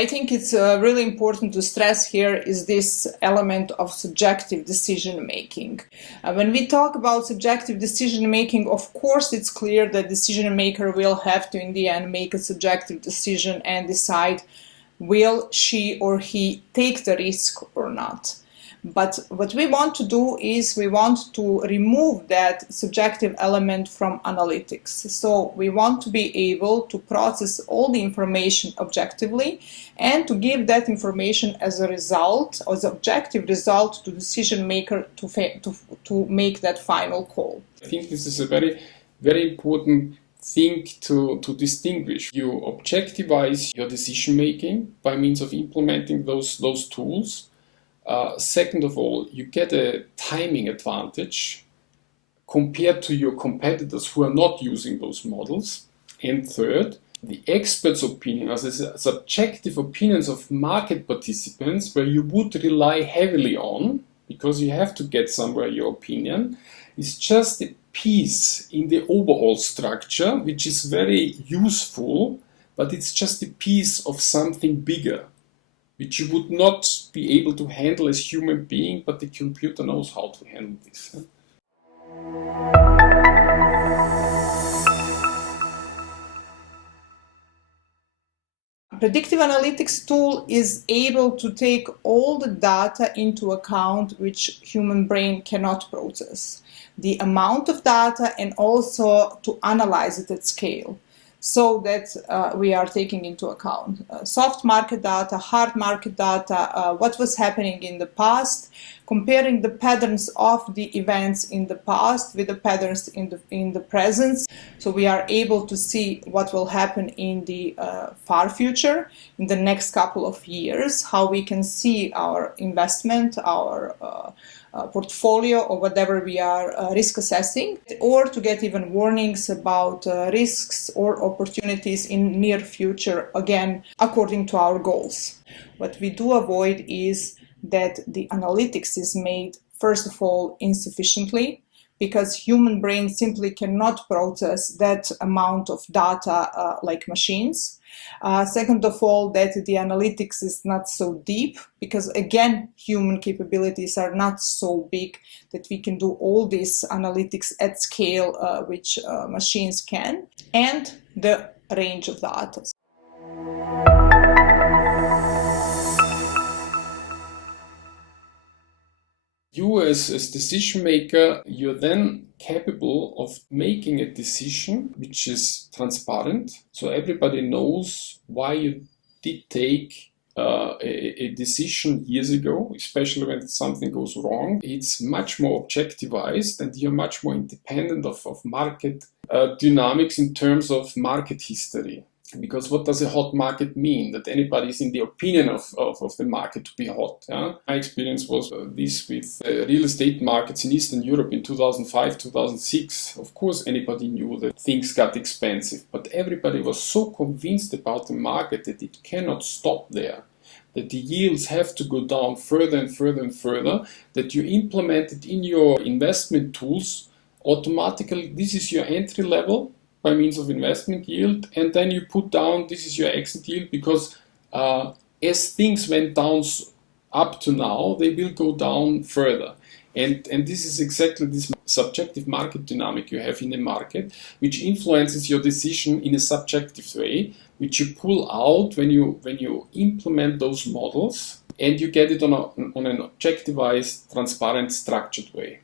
I think it's really important to stress here is this element of subjective decision making. When we talk about subjective decision making, of course it's clear that decision maker will have to in the end make a subjective decision and decide will she or he take the risk or not. But what we want to do is we want to remove that subjective element from analytics. So we want to be able to process all the information objectively and to give that information as a result, as an objective result to decision maker to make that final call. I think this is a very, very important thing to distinguish. You objectivize your decision making by means of implementing those tools. Second of all, you get a timing advantage compared to your competitors who are not using those models. And third, the expert's opinion, as subjective opinions of market participants, where you would rely heavily on, because you have to get somewhere your opinion, is just a piece in the overall structure, which is very useful, but it's just a piece of something bigger, which you would not be able to handle as human being, but the computer knows how to handle this. Predictive analytics tool is able to take all the data into account which human brain cannot process. The amount of data and also to analyze it at scale. So that we are taking into account soft market data, hard market data, what was happening in the past, comparing the patterns of the events in the past with the patterns in the present. So we are able to see what will happen in the far future, in the next couple of years, how we can see our investment, our portfolio or whatever we are risk assessing, or to get even warnings about risks or opportunities in near future, again, according to our goals. What we do avoid is that the analytics is made, first of all, insufficiently, because human brain simply cannot process that amount of data like machines. Second of all, that the analytics is not so deep, because again, human capabilities are not so big that we can do all this analytics at scale, which machines can, and the range of data. You as decision maker, you're then capable of making a decision which is transparent, so everybody knows why you did take a decision years ago, especially when something goes wrong. It's much more objectivized and you're much more independent of market dynamics in terms of market history. Because what does a hot market mean? That anybody is in the opinion of the market to be hot. Yeah? My experience was this with real estate markets in Eastern Europe in 2005, 2006. Of course, anybody knew that things got expensive, but everybody was so convinced about the market that it cannot stop there. That the yields have to go down further and further and further, that you implement it in your investment tools automatically. This is your entry level by means of investment yield, and then you put down this is your exit yield, because as things went down up to now, they will go down further. And this is exactly this subjective market dynamic you have in the market, which influences your decision in a subjective way, which you pull out when you implement those models, and you get it on an objectivized, transparent, structured way.